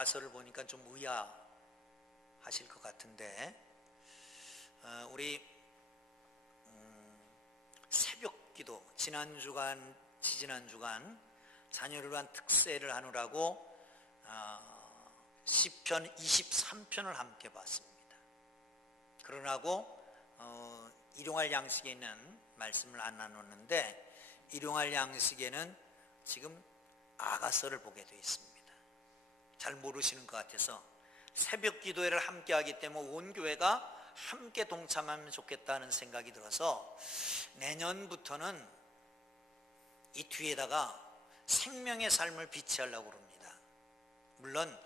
아가서를 보니까 좀 의아하실 것 같은데, 우리 새벽기도 지난주간 지지난주간 자녀를 위한 특세를 하느라고 시편 23편을 함께 봤습니다. 그러나고 일용할 양식에 있는 말씀을 안 나눴는데, 일용할 양식에는 지금 아가서를 보게 되어 있습니다. 잘 모르시는 것 같아서 새벽 기도회를 함께 하기 때문에 온 교회가 함께 동참하면 좋겠다는 생각이 들어서 내년부터는 이 뒤에다가 생명의 삶을 비치하려고 합니다. 물론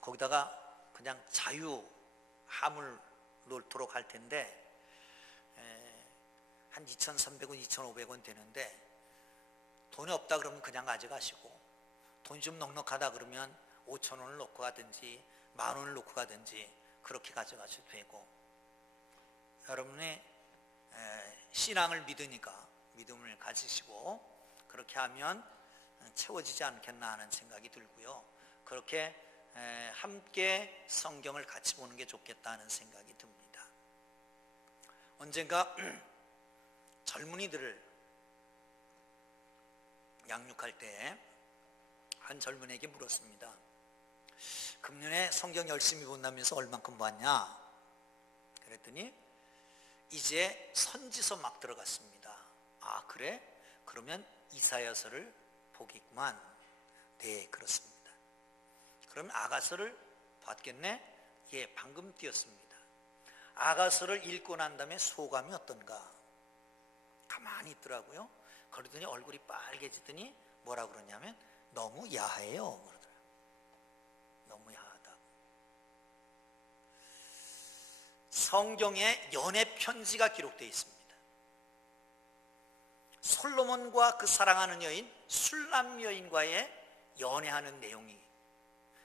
거기다가 그냥 자유함을 놓도록 할 텐데, 한 2,300원, 2,500원 되는데 돈이 없다 그러면 그냥 가져가시고, 돈이 좀 넉넉하다 그러면 5,000원을 놓고 가든지 10,000원을 놓고 가든지 그렇게 가져가셔도 되고, 여러분의 신앙을 믿으니까 믿음을 가지시고 그렇게 하면 채워지지 않겠나 하는 생각이 들고요. 그렇게 함께 성경을 같이 보는 게 좋겠다는 생각이 듭니다. 언젠가 젊은이들을 양육할 때 한 젊은이에게 물었습니다. 금년에 성경 열심히 본다면서 얼만큼 봤냐? 그랬더니 이제 선지서 막 들어갔습니다. 아, 그래? 그러면 이사야서를 보겠구만. 네, 그렇습니다. 그러면 아가서를 봤겠네? 예, 방금 띄었습니다. 아가서를 읽고 난 다음에 소감이 어떤가? 가만히 있더라고요. 그러더니 얼굴이 빨개지더니 뭐라 그러냐면 너무 야해요 그러더라고요. 너무 야하다. 성경에 연애 편지가 기록되어 있습니다. 솔로몬과 그 사랑하는 여인 술람 여인과의 연애하는 내용이,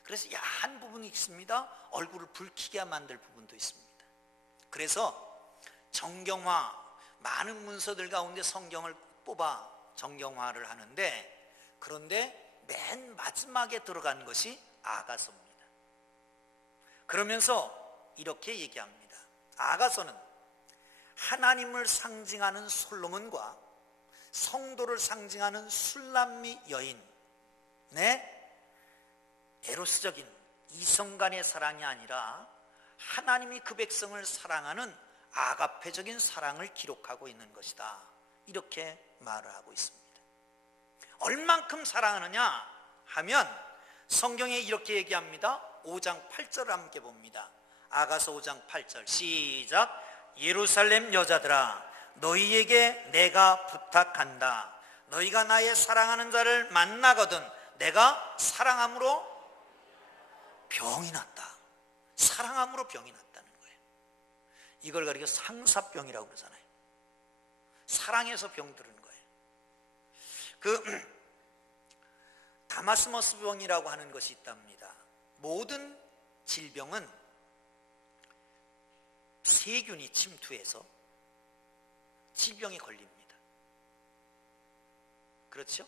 그래서 야한 부분이 있습니다. 얼굴을 붉히게 만들 부분도 있습니다. 그래서 정경화, 많은 문서들 가운데 성경을 뽑아 정경화를 하는데, 그런데 맨 마지막에 들어간 것이 아가서입니다. 그러면서 이렇게 얘기합니다. 아가서는 하나님을 상징하는 솔로몬과 성도를 상징하는 술람미 여인의 에로스적인 이성간의 사랑이 아니라 하나님이 그 백성을 사랑하는 아가페적인 사랑을 기록하고 있는 것이다, 이렇게 말을 하고 있습니다. 얼만큼 사랑하느냐 하면 성경에 이렇게 얘기합니다. 5장 8절을 함께 봅니다. 아가서 5장 8절 시작. 예루살렘 여자들아, 너희에게 내가 부탁한다. 너희가 나의 사랑하는 자를 만나거든 내가 사랑함으로 병이 났다. 사랑함으로 병이 났다는 거예요. 이걸 가리켜 상사병이라고 그러잖아요. 사랑해서 병들은 거예요. 다마스머스 병이라고 하는 것이 있답니다. 모든 질병은 세균이 침투해서 질병이 걸립니다. 그렇죠?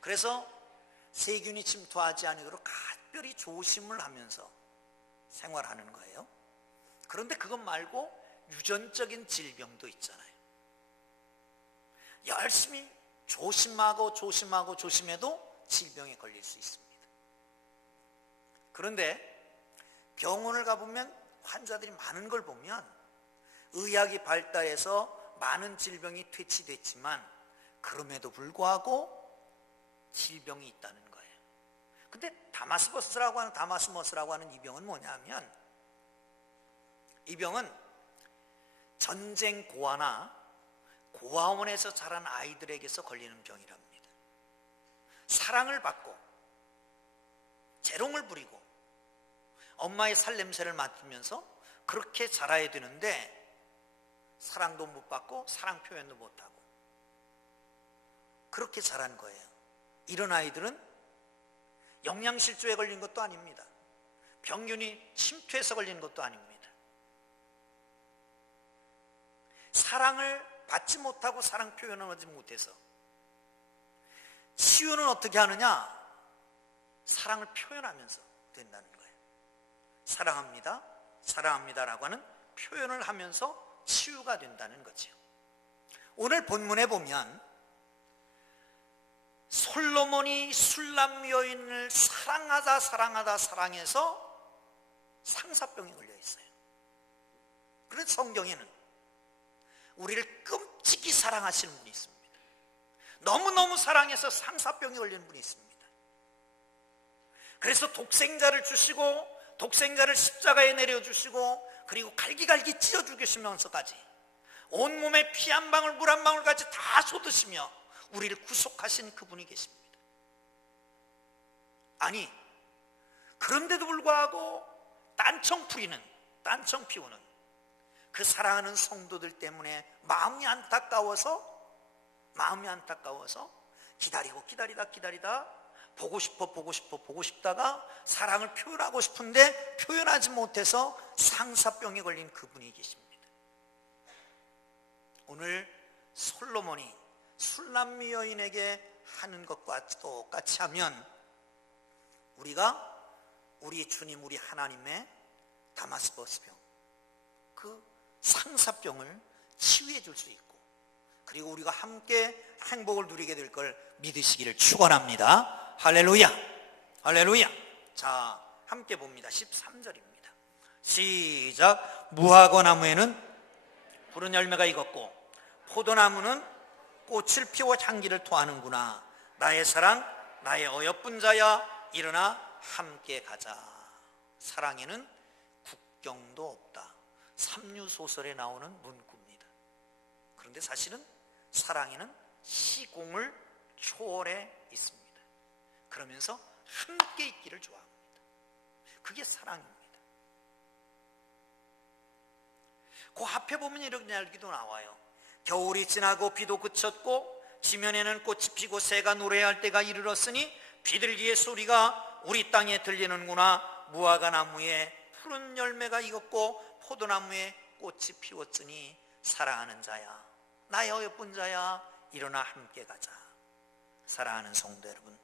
그래서 세균이 침투하지 않도록 각별히 조심을 하면서 생활하는 거예요. 그런데 그것 말고 유전적인 질병도 있잖아요. 열심히 조심해도 질병에 걸릴 수 있습니다. 그런데 병원을 가보면 환자들이 많은 걸 보면 의학이 발달해서 많은 질병이 퇴치됐지만 그럼에도 불구하고 질병이 있다는 거예요. 근데 다마스머스라고 하는 이 병은 뭐냐면, 이 병은 전쟁 고아나 고아원에서 자란 아이들에게서 걸리는 병이랍니다. 사랑을 받고 재롱을 부리고 엄마의 살냄새를 맡으면서 그렇게 자라야 되는데 사랑도 못 받고 사랑 표현도 못하고 그렇게 자란 거예요. 이런 아이들은 영양실조에 걸린 것도 아닙니다. 병균이 침투해서 걸린 것도 아닙니다. 사랑을 받지 못하고 사랑 표현을 하지 못해서. 치유는 어떻게 하느냐? 사랑을 표현하면서 된다는 거예요. 사랑합니다, 사랑합니다라고 하는 표현을 하면서 치유가 된다는 거죠. 오늘 본문에 보면 솔로몬이 술람 여인을 사랑하다 사랑해서 상사병에 걸려 있어요. 그런데 성경에는 우리를 끔찍이 사랑하시는 분이 있습니다. 너무너무 사랑해서 상사병에 걸리는 분이 있습니다. 그래서 독생자를 주시고 독생자를 십자가에 내려주시고 그리고 갈기갈기 찢어 죽이시면서까지 온몸에 피 한 방울 물 한 방울까지 다 쏟으시며 우리를 구속하신 그분이 계십니다. 아니, 그런데도 불구하고 딴청 피우는 그 사랑하는 성도들 때문에 마음이 안타까워서 기다리다 보고 싶다가 사랑을 표현하고 싶은데 표현하지 못해서 상사병에 걸린 그분이 계십니다. 오늘 솔로몬이 술람미 여인에게 하는 것과 똑같이 하면 우리가 우리 주님, 우리 하나님의 다마스커스병, 그 상사병을 치유해 줄 수 있고, 그리고 우리가 함께 행복을 누리게 될 걸 믿으시기를 축원합니다. 할렐루야, 할렐루야. 자, 함께 봅니다. 13절입니다. 시작. 무화과 나무에는 푸른 열매가 익었고 포도나무는 꽃을 피워 향기를 토하는구나. 나의 사랑, 나의 어여쁜 자야, 일어나 함께 가자. 사랑에는 국경도 없다. 삼류소설에 나오는 문구입니다. 그런데 사실은 사랑에는 시공을 초월해 있습니다. 그러면서 함께 있기를 좋아합니다. 그게 사랑입니다. 그 앞에 보면 이런 이야기도 나와요. 겨울이 지나고 비도 그쳤고 지면에는 꽃이 피고 새가 노래할 때가 이르렀으니 비둘기의 소리가 우리 땅에 들리는구나. 무화과 나무에 푸른 열매가 익었고 포도나무에 꽃이 피웠으니 사랑하는 자야, 나의 어여쁜 자야, 일어나 함께 가자. 사랑하는 성도 여러분,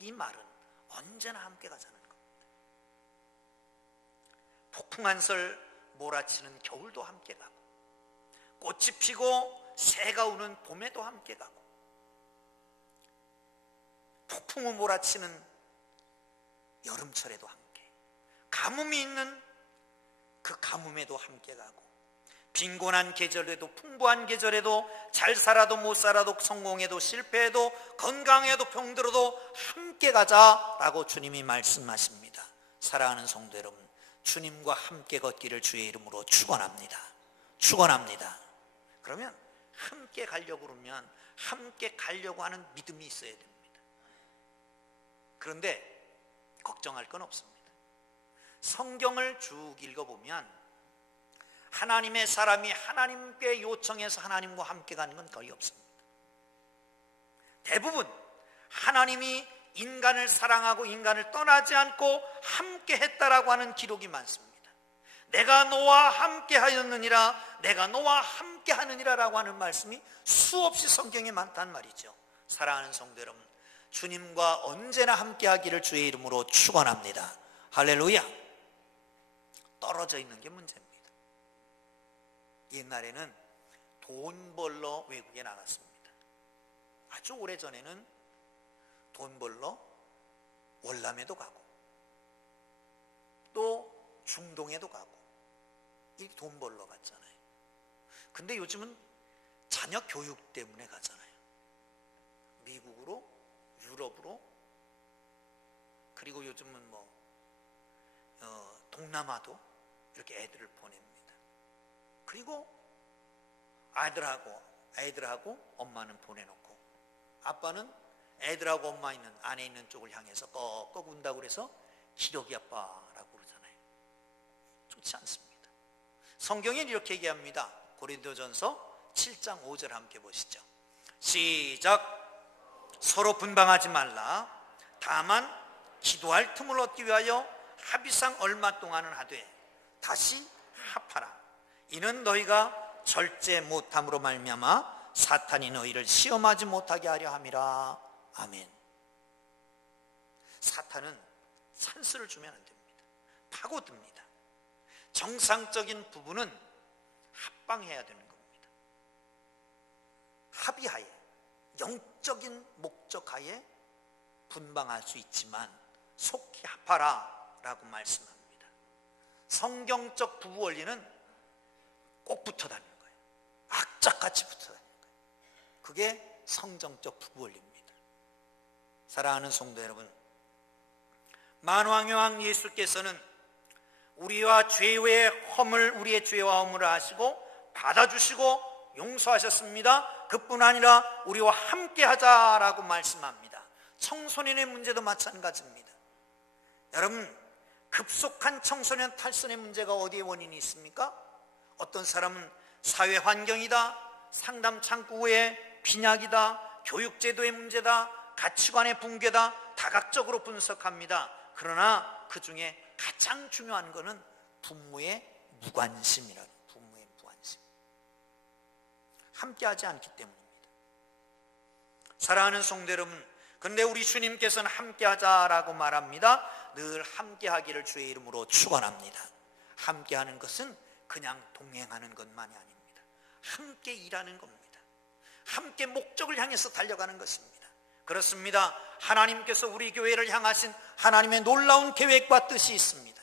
이 말은 언제나 함께 가자는 겁니다. 폭풍한 설 몰아치는 겨울도 함께 가고 꽃이 피고 새가 우는 봄에도 함께 가고 폭풍을 몰아치는 여름철에도 함께, 가뭄이 있는 그 가뭄에도 함께 가고, 빈곤한 계절에도 풍부한 계절에도, 잘 살아도 못 살아도, 성공해도 실패해도, 건강해도 병들어도 함께 가자라고 주님이 말씀하십니다. 사랑하는 성도 여러분, 주님과 함께 걷기를 주의 이름으로 축원합니다. 축원합니다. 그러면 함께 가려고 그러면 함께 가려고 하는 믿음이 있어야 됩니다. 그런데 걱정할 건 없습니다. 성경을 쭉 읽어보면 하나님의 사람이 하나님께 요청해서 하나님과 함께 가는 건 거의 없습니다. 대부분 하나님이 인간을 사랑하고 인간을 떠나지 않고 함께 했다라고 하는 기록이 많습니다. 내가 너와 함께 하였느니라, 내가 너와 함께 하느니라 라고 하는 말씀이 수없이 성경에 많단 말이죠. 사랑하는 성도 여러분, 주님과 언제나 함께 하기를 주의 이름으로 축원합니다. 할렐루야. 떨어져 있는 게 문제입니다. 옛날에는 돈 벌러 외국에 나갔습니다. 아주 오래전에는 돈 벌러 월남에도 가고 또 중동에도 가고 이 돈 벌러 갔잖아요. 근데 요즘은 자녀 교육 때문에 가잖아요. 미국으로, 유럽으로, 그리고 요즘은 동남아도 이렇게 애들을 보냅니다. 그리고 애들하고 엄마는 보내놓고 아빠는 애들하고 엄마 있는 안에 있는 쪽을 향해서 꺽꺽 운다고 그래서 기러기 아빠라고 그러잖아요. 좋지 않습니다. 성경엔 이렇게 얘기합니다. 고린도전서 7장 5절 함께 보시죠. 시작. 서로 분방하지 말라. 다만 기도할 틈을 얻기 위하여 합의상 얼마 동안은 하되 다시 합하라. 이는 너희가 절제 못함으로 말미암아 사탄이 너희를 시험하지 못하게 하려 함이라. 아멘. 사탄은 찬스를 주면 안 됩니다. 파고듭니다. 정상적인 부부는 합방해야 되는 겁니다. 합의하에, 영적인 목적하에 분방할 수 있지만 속히 합하라 라고 말씀합니다. 성경적 부부 원리는 꼭 붙어 다니는 거예요. 악착같이 붙어 다니는 거예요. 그게 성경적 부부 원리입니다. 사랑하는 성도 여러분, 만왕의 예수께서는 우리의 죄와 허물을 하시고 받아주시고 용서하셨습니다. 그뿐 아니라 우리와 함께 하자라고 말씀합니다. 청소년의 문제도 마찬가지입니다. 여러분, 급속한 청소년 탈선의 문제가 어디에 원인이 있습니까? 어떤 사람은 사회 환경이다, 상담 창구의 빈약이다, 교육제도의 문제다, 가치관의 붕괴다, 다각적으로 분석합니다. 그러나 그 중에 가장 중요한 것은 부모의 무관심이라는, 부모의 무관심. 함께하지 않기 때문입니다. 사랑하는 성도 여러분, 그런데 우리 주님께서는 함께하자라고 말합니다. 늘 함께하기를 주의 이름으로 축원합니다. 함께하는 것은 그냥 동행하는 것만이 아닙니다. 함께 일하는 겁니다. 함께 목적을 향해서 달려가는 것입니다. 그렇습니다. 하나님께서 우리 교회를 향하신 하나님의 놀라운 계획과 뜻이 있습니다.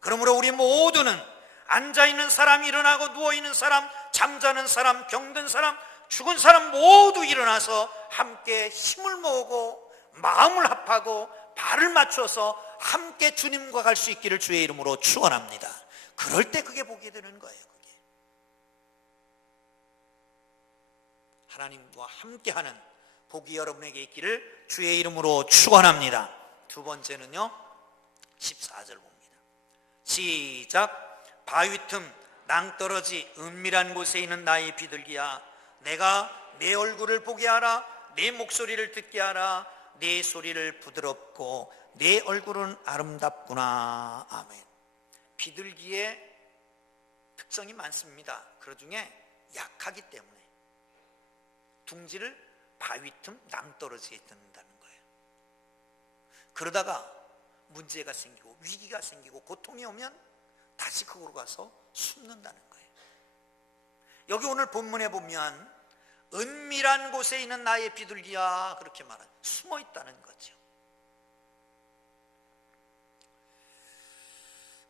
그러므로 우리 모두는 앉아있는 사람, 일어나고 누워있는 사람, 잠자는 사람, 병든 사람, 죽은 사람 모두 일어나서 함께 힘을 모으고 마음을 합하고 발을 맞춰서 함께 주님과 갈 수 있기를 주의 이름으로 축원합니다. 그럴 때 그게 복이 되는 거예요. 그게 하나님과 함께하는 복이 여러분에게 있기를 주의 이름으로 축원합니다. 두 번째는요, 14절 봅니다. 시작. 바위 틈 낭떠러지 은밀한 곳에 있는 나의 비둘기야, 내가 내 얼굴을 보게 하라. 내 목소리를 듣게 하라. 내 소리를 부드럽고 내 얼굴은 아름답구나. 아멘. 비둘기의 특성이 많습니다. 그 중에 약하기 때문에 둥지를 바위 틈 낭떠러지에 듣는다는 거예요. 그러다가 문제가 생기고 위기가 생기고 고통이 오면 다시 그곳으로 가서 숨는다는 거예요. 여기 오늘 본문에 보면 은밀한 곳에 있는 나의 비둘기야, 그렇게 말하는, 숨어 있다는 거죠.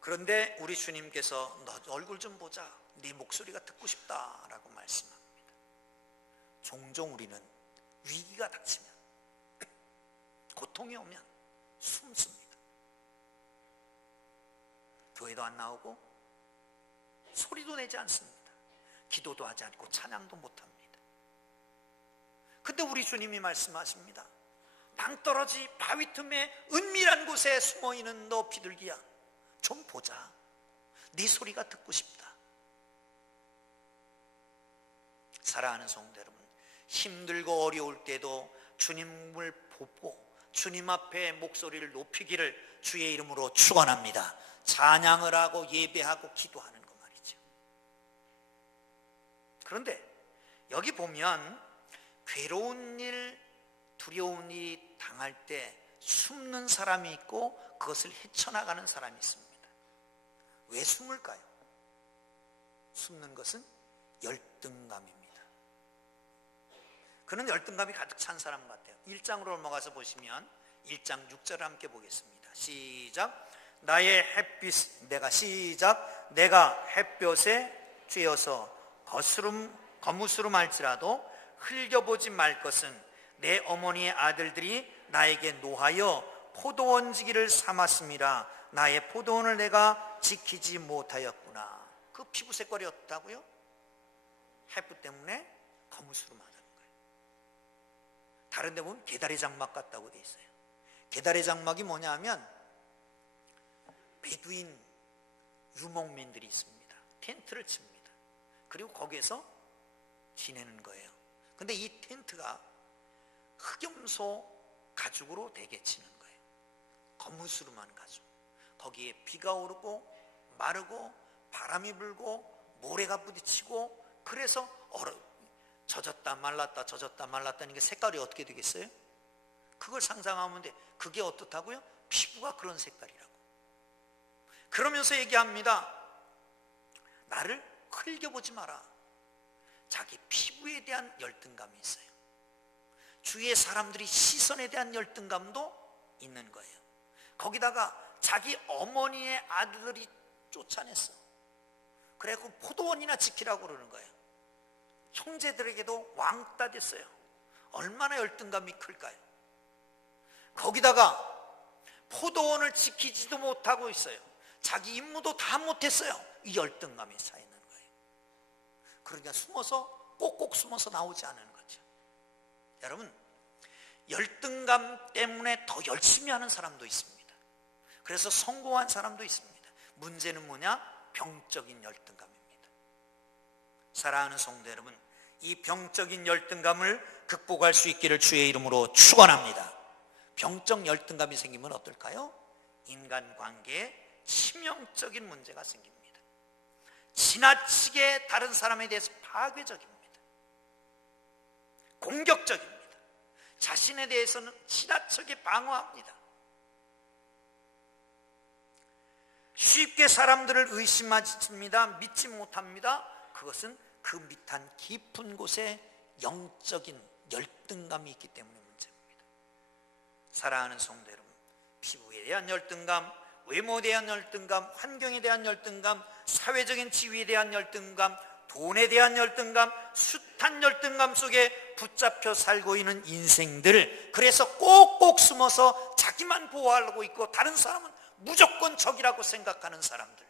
그런데 우리 주님께서 너 얼굴 좀 보자, 네 목소리가 듣고 싶다라고 말씀합니다. 종종 우리는 위기가 닥치면, 고통이 오면 숨습니다. 교회도 안 나오고 소리도 내지 않습니다. 기도도 하지 않고 찬양도 못합니다. 근데 우리 주님이 말씀하십니다. 낭떠러지 바위 틈에 은밀한 곳에 숨어있는 너 비둘기야, 좀 보자. 네 소리가 듣고 싶다. 사랑하는 성도 여러분, 힘들고 어려울 때도 주님을 보고 주님 앞에 목소리를 높이기를 주의 이름으로 축원합니다. 찬양을 하고 예배하고 기도하는 거 말이죠. 그런데 여기 보면 괴로운 일, 두려운 일이 당할 때 숨는 사람이 있고 그것을 헤쳐나가는 사람이 있습니다. 왜 숨을까요? 숨는 것은 열등감입니다. 그는 열등감이 가득 찬 사람 같아요. 1장으로 넘어가서 보시면 1장 6절을 함께 보겠습니다. 시작. 나의 햇빛, 내가 햇볕에 쬐어서 거무스름할지라도 흘겨보지 말 것은 내 어머니의 아들들이 나에게 노하여 포도원지기를 삼았음이라. 나의 포도원을 내가 지키지 못하였구나. 그 피부 색깔이 어떻다고요? 햇빛 때문에 거무스름하다는 거예요. 다른 데 보면 개다리 장막 같다고 돼 있어요. 개다리 장막이 뭐냐 하면 베두인 유목민들이 있습니다. 텐트를 칩니다. 그리고 거기에서 지내는 거예요. 근데 이 텐트가 흑염소 가죽으로 대개 치는 거예요. 거무스름한 가죽. 거기에 비가 오르고 마르고 바람이 불고 모래가 부딪히고, 그래서 젖었다 말랐다 젖었다 말랐다는 게 색깔이 어떻게 되겠어요? 그걸 상상하면 돼. 그게 어떻다고요? 피부가 그런 색깔이라고. 그러면서 얘기합니다. 나를 흘겨보지 마라. 자기 피부에 대한 열등감이 있어요. 주위의 사람들이 시선에 대한 열등감도 있는 거예요. 거기다가 자기 어머니의 아들들이 쫓아냈어. 그래갖고 포도원이나 지키라고 그러는 거예요. 형제들에게도 왕따 됐어요. 얼마나 열등감이 클까요? 거기다가 포도원을 지키지도 못하고 있어요. 자기 임무도 다 못했어요. 이 열등감이 쌓이는 거예요. 그러니까 꼭꼭 숨어서 나오지 않는 거죠. 여러분, 열등감 때문에 더 열심히 하는 사람도 있습니다. 그래서 성공한 사람도 있습니다. 문제는 뭐냐? 병적인 열등감입니다. 사랑하는 성도 여러분, 이 병적인 열등감을 극복할 수 있기를 주의 이름으로 축원합니다. 병적 열등감이 생기면 어떨까요? 인간관계에 치명적인 문제가 생깁니다. 지나치게 다른 사람에 대해서 파괴적입니다. 공격적입니다. 자신에 대해서는 지나치게 방어합니다. 쉽게 사람들을 의심합니다. 믿지 못합니다. 그것은 그 밑한 깊은 곳에 영적인 열등감이 있기 때문에 문제입니다. 사랑하는 성도 여러분, 피부에 대한 열등감, 외모에 대한 열등감, 환경에 대한 열등감, 사회적인 지위에 대한 열등감, 돈에 대한 열등감, 숱한 열등감 속에 붙잡혀 살고 있는 인생들, 그래서 꼭꼭 숨어서 자기만 보호하려고 있고 다른 사람은 무조건 적이라고 생각하는 사람들.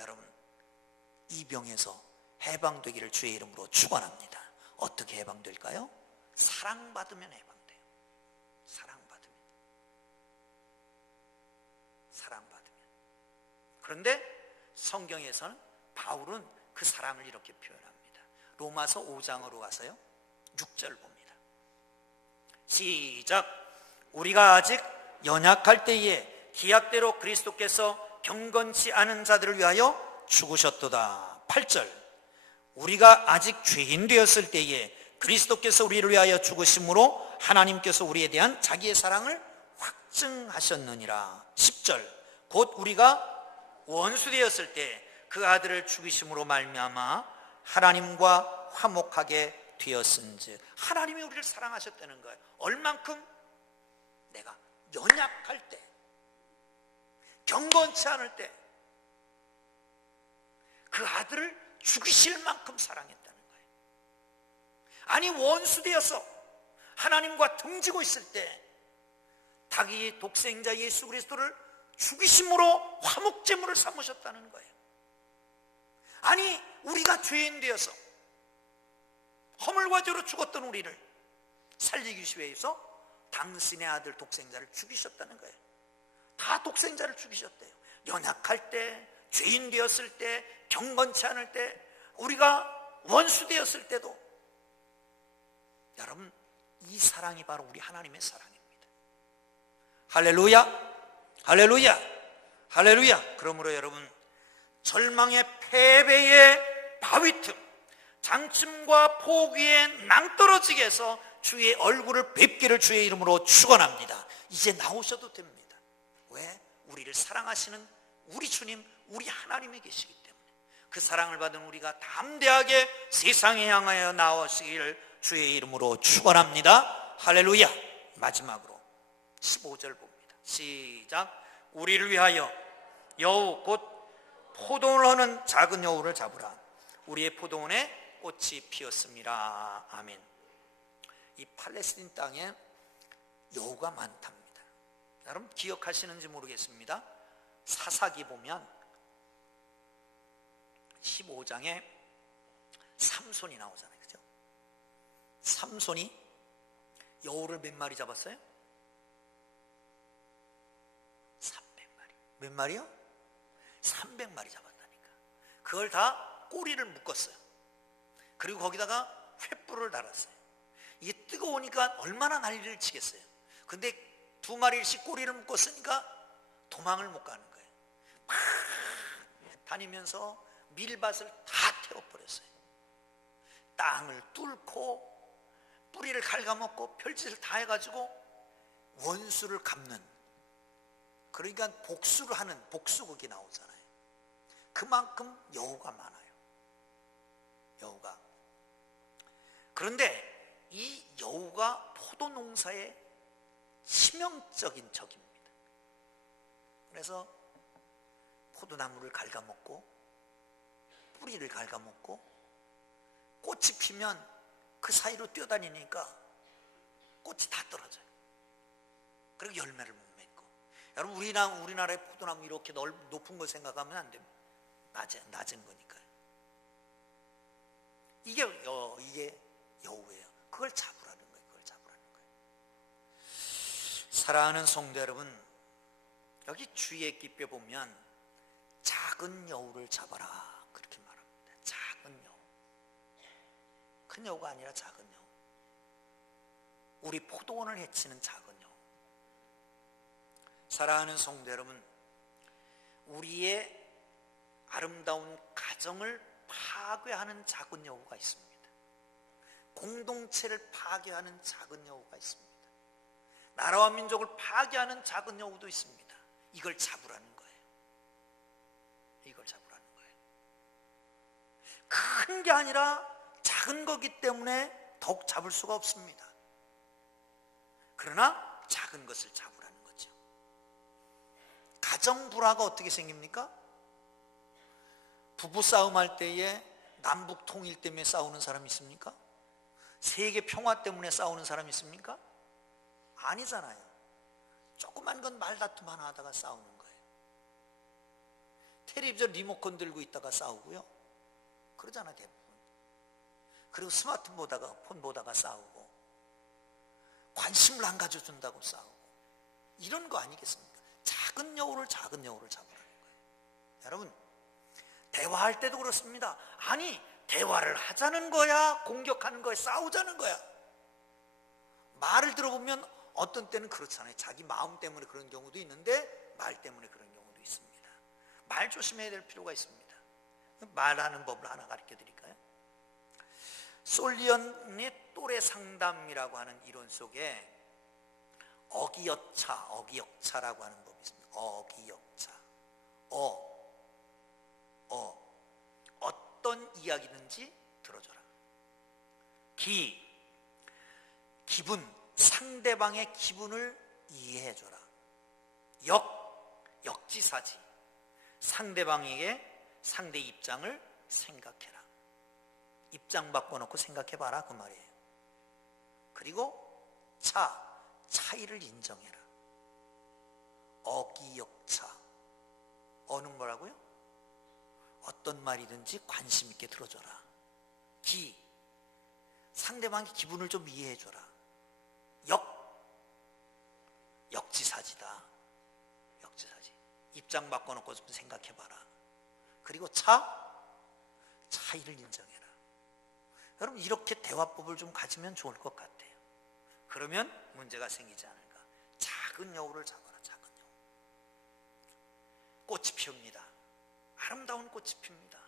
여러분, 이 병에서 해방되기를 주의 이름으로 축원합니다. 어떻게 해방될까요? 사랑받으면 해방돼요. 사랑받으면. 그런데 성경에서는 바울은 그 사랑을 이렇게 표현합니다. 로마서 5장으로 가서요 6절 봅니다. 시작. 우리가 아직 연약할 때에 기약대로 그리스도께서 경건치 않은 자들을 위하여 죽으셨도다. 8절. 우리가 아직 죄인 되었을 때에 그리스도께서 우리를 위하여 죽으심으로 하나님께서 우리에 대한 자기의 사랑을 확증하셨느니라. 10절. 곧 우리가 원수 되었을 때 그 아들을 죽이심으로 말미암아 하나님과 화목하게 되었은즉. 하나님이 우리를 사랑하셨다는 거예요. 얼만큼? 내가 연약할 때, 경건치 않을 때 그 아들을 죽이실 만큼 사랑했다는 거예요. 아니, 원수 되어서 하나님과 등지고 있을 때 자기 독생자 예수 그리스도를 죽이심으로 화목제물을 삼으셨다는 거예요. 아니, 우리가 죄인 되어서 허물과 죄로 죽었던 우리를 살리기 위해서 당신의 아들 독생자를 죽이셨다는 거예요. 다 독생자를 죽이셨대요. 연약할 때, 죄인 되었을 때, 경건치 않을 때, 우리가 원수 되었을 때도. 여러분, 이 사랑이 바로 우리 하나님의 사랑입니다. 할렐루야, 할렐루야, 할렐루야. 그러므로 여러분, 절망의 패배의 바위 틈, 장침과 포기에 낭떠러지게 해서 주의 얼굴을 뵙기를 주의 이름으로 축원합니다. 이제 나오셔도 됩니다. 왜? 우리를 사랑하시는 우리 주님, 우리 하나님이 계시기 때문에. 그 사랑을 받은 우리가 담대하게 세상에 향하여 나오시기를 주의 이름으로 축원합니다. 할렐루야. 마지막으로 15절 봅니다. 시작. 우리를 위하여 여우 곧 포도원을 하는 작은 여우를 잡으라. 우리의 포도원에 꽃이 피었습니다. 아멘. 이 팔레스틴 땅에 여우가 많답니다. 여러분 기억하시는지 모르겠습니다. 사사기 보면 15장에 삼손이 나오잖아요. 그죠? 삼손이 여우를 몇 마리 잡았어요? 300마리. 몇 마리요? 300마리 잡았다니까. 그걸 다 꼬리를 묶었어요. 그리고 거기다가 횃불을 달았어요. 이게 뜨거우니까 얼마나 난리를 치겠어요. 근데 2마리씩 꼬리를 묶었으니까 도망을 못 가는 거예요. 막 다니면서 밀밭을 다 태워버렸어요. 땅을 뚫고 뿌리를 갉아먹고 별짓을 다 해가지고 원수를 갚는, 그러니까 복수를 하는 복수극이 나오잖아요. 그만큼 여우가 많아요. 여우가. 그런데 이 여우가 포도 농사의 치명적인 적입니다. 그래서 포도나무를 갉아먹고 뿌리를 갉아먹고 꽃이 피면 그 사이로 뛰어다니니까 꽃이 다 떨어져요. 그리고 열매를 못 맺고. 여러분, 우리나라의 포도나무 이렇게 높은 걸 생각하면 안 됩니다. 낮은 거니까요. 이게 여우예요. 그걸 잡으라는 거예요. 그걸 잡으라는 거예요. 사랑하는 성도 여러분, 여기 주의 깊게 보면 작은 여우를 잡아라 그렇게 말합니다. 작은 여우. 큰 여우가 아니라 작은 여우. 우리 포도원을 해치는 작은 여우. 사랑하는 성도 여러분, 우리의 아름다운 가정을 파괴하는 작은 여우가 있습니다. 공동체를 파괴하는 작은 여우가 있습니다. 나라와 민족을 파괴하는 작은 여우도 있습니다. 이걸 잡으라는 거예요. 이걸 잡으라는 거예요. 큰 게 아니라 작은 거기 때문에 더욱 잡을 수가 없습니다. 그러나 작은 것을 잡으라는 거죠. 가정 불화가 어떻게 생깁니까? 부부싸움 할 때에 남북 통일 때문에 싸우는 사람 있습니까? 세계 평화 때문에 싸우는 사람 있습니까? 아니잖아요. 조그만 건 말다툼 하나 하다가 싸우는 거예요. 텔레비전 리모컨 들고 있다가 싸우고요. 그러잖아, 대부분. 그리고 스마트폰 보다가 싸우고, 관심을 안 가져준다고 싸우고, 이런 거 아니겠습니까? 작은 여우를 잡으라는 거예요. 여러분, 대화할 때도 그렇습니다. 아니, 대화를 하자는 거야, 공격하는 거야, 싸우자는 거야? 말을 들어보면 어떤 때는 그렇잖아요. 자기 마음 때문에 그런 경우도 있는데 말 때문에 그런 경우도 있습니다. 말 조심해야 될 필요가 있습니다. 말하는 법을 하나 가르쳐 드릴까요? 솔리언의 또래 상담이라고 하는 이론 속에 어기역차라고 하는 법이 있습니다. 어기역차. 어떤 이야기든지 들어줘라. 기분, 상대방의 기분을 이해해줘라. 역지사지. 상대 입장을 생각해라. 입장 바꿔놓고 생각해봐라, 그 말이에요. 그리고 차이를 인정해라. 어기역차. 어는 뭐라고요? 어떤 말이든지 관심 있게 들어줘라. 상대방의 기분을 좀 이해해줘라. 역지사지다. 역지사지. 입장 바꿔놓고 좀 생각해봐라. 그리고 차이를 인정해라. 여러분, 이렇게 대화법을 좀 가지면 좋을 것 같아요. 그러면 문제가 생기지 않을까. 작은 여우를 잡아라. 작은 여우. 꽃이 피웁니다. 아름다운 꽃이 핍니다.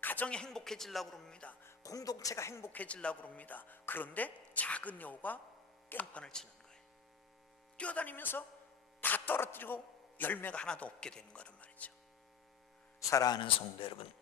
가정이 행복해지려고 그럽니다. 공동체가 행복해지려고 그럽니다. 그런데 작은 여우가 깽판을 치는 거예요. 뛰어다니면서 다 떨어뜨리고 열매가 하나도 없게 되는 거란 말이죠. 사랑하는 성도 여러분,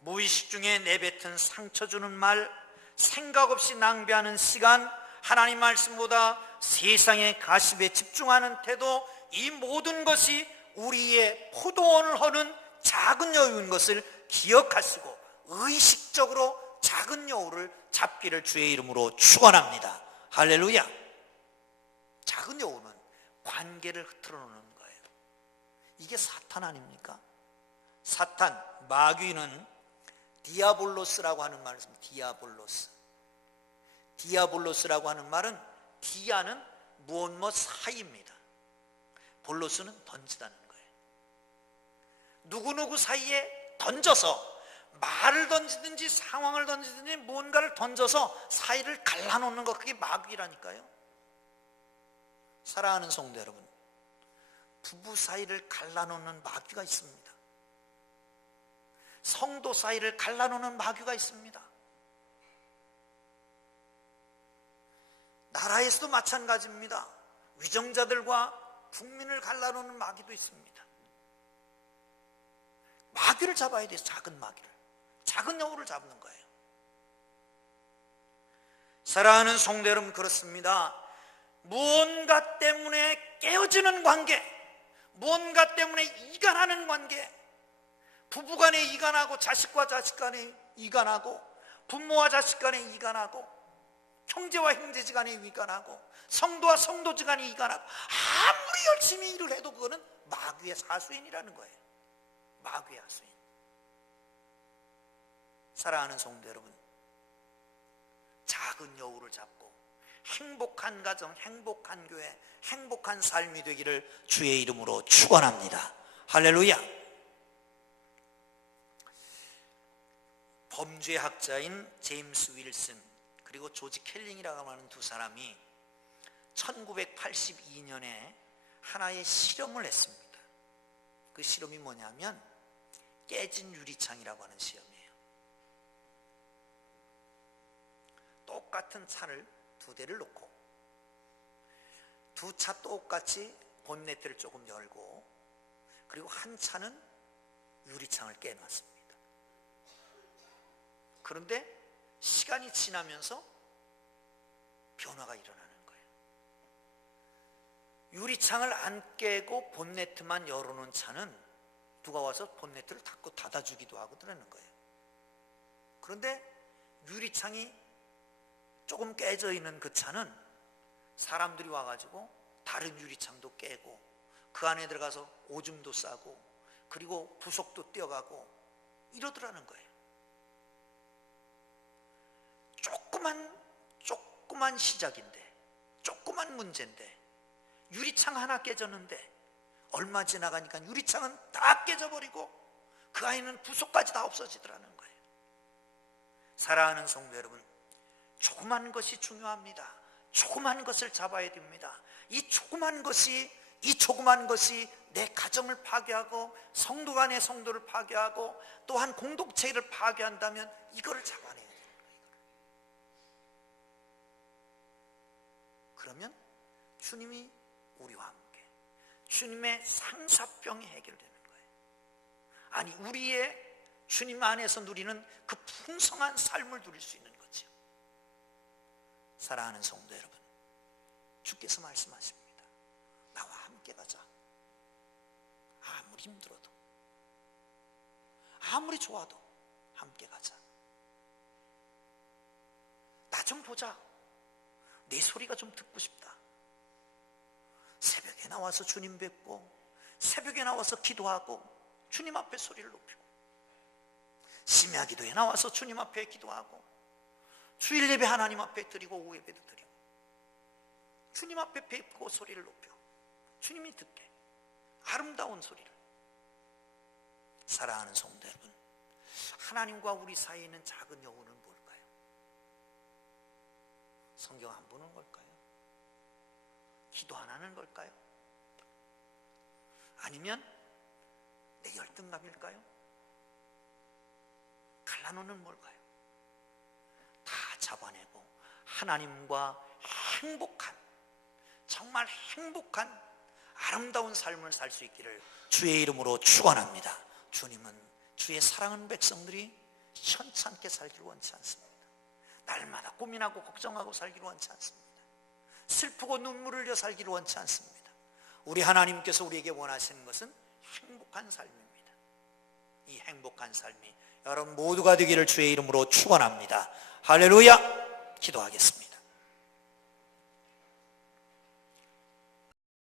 무의식 중에 내뱉은 상처 주는 말, 생각 없이 낭비하는 시간, 하나님 말씀보다 세상의 가십에 집중하는 태도, 이 모든 것이 우리의 포도원을 허는 작은 여우인 것을 기억하시고 의식적으로 작은 여우를 잡기를 주의 이름으로 축원합니다. 할렐루야. 작은 여우는 관계를 흐트러 놓는 거예요. 이게 사탄 아닙니까? 사탄, 마귀는 디아볼로스라고 하는 말을 씁니다. 디아볼로스라고 하는 말은, 디아는 무엇 사이입니다. 볼로스는 던지다는 거예요. 누구누구 사이에 던져서, 말을 던지든지 상황을 던지든지 뭔가를 던져서 사이를 갈라놓는 것, 그게 마귀라니까요. 사랑하는 성도 여러분, 부부 사이를 갈라놓는 마귀가 있습니다. 성도 사이를 갈라놓는 마귀가 있습니다. 나라에서도 마찬가지입니다. 위정자들과 국민을 갈라놓는 마귀도 있습니다. 마귀를 잡아야 돼요. 작은 마귀를, 작은 여우를 잡는 거예요. 사랑하는 성도 여러분, 그렇습니다. 무언가 때문에 깨어지는 관계, 무언가 때문에 이간하는 관계, 부부간에 이간하고, 자식과 자식 간에 이간하고, 부모와 자식 간에 이간하고, 형제와 형제지간에 이간하고, 성도와 성도지간에 이간하고, 아무리 열심히 일을 해도 그거는 마귀의 사수인이라는 거예요. 마귀의 하수인. 사랑하는 성도 여러분, 작은 여우를 잡고 행복한 가정, 행복한 교회, 행복한 삶이 되기를 주의 이름으로 축원합니다. 할렐루야. 범죄학자인 제임스 윌슨 그리고 조지 켈링이라고 하는 두 사람이 1982년에 하나의 실험을 했습니다. 그 실험이 뭐냐면 깨진 유리창이라고 하는 시험이에요. 똑같은 차를 두 대를 놓고 두 차 똑같이 본네트를 조금 열고, 그리고 한 차는 유리창을 깨놨습니다. 그런데 시간이 지나면서 변화가 일어나는 거예요. 유리창을 안 깨고 본네트만 열어놓은 차는 누가 와서 본네트를 닫아주기도 하고 그러는 거예요. 그런데 유리창이 조금 깨져 있는 그 차는 사람들이 와가지고 다른 유리창도 깨고 그 안에 들어가서 오줌도 싸고 그리고 부속도 뛰어가고 이러더라는 거예요. 조그만 시작인데, 조그만 문제인데, 유리창 하나 깨졌는데 얼마 지나가니까 유리창은 다 깨져버리고 그 안에는 부속까지 다 없어지더라는 거예요. 사랑하는 성도 여러분, 조그만 것이 중요합니다. 조그만 것을 잡아야 됩니다. 이 조그만 것이 내 가정을 파괴하고 성도 간의 성도를 파괴하고 또한 공동체를 파괴한다면 이거를 잡아내야 돼요. 그러면 주님이 우리와 함께, 주님의 상사병이 해결되는 거예요. 아니, 우리의 주님 안에서 누리는 그 풍성한 삶을 누릴 수 있는 거죠. 사랑하는 성도 여러분, 주께서 말씀하십니다. 나와 함께 가자. 아무리 힘들어도, 아무리 좋아도 함께 가자. 나 좀 보자. 내 소리가 좀 듣고 싶다. 새벽에 나와서 주님 뵙고, 새벽에 나와서 기도하고 주님 앞에 소리를 높이고, 심야 기도에 나와서 주님 앞에 기도하고, 주일 예배 하나님 앞에 드리고 오후 예배도 드리고, 주님 앞에 뵙고 소리를 높여 주님이 듣게 아름다운 소리를. 사랑하는 성도 여러분, 하나님과 우리 사이에 있는 작은 여우는 뭘까요? 성경 안 보는 걸까요? 기도 안 하는 걸까요? 아니면 내 열등감일까요? 갈라놓는 뭘까요? 다 잡아내고 하나님과 행복한, 정말 행복한 아름다운 삶을 살 수 있기를 주의 이름으로 축원합니다. 주님은 주의 사랑하는 백성들이 현찮게 살기를 원치 않습니다. 날마다 고민하고 걱정하고 살기를 원치 않습니다. 슬프고 눈물을 흘려 살기를 원치 않습니다. 우리 하나님께서 우리에게 원하시는 것은 행복한 삶입니다. 이 행복한 삶이 여러분 모두가 되기를 주의 이름으로 축원합니다. 할렐루야. 기도하겠습니다.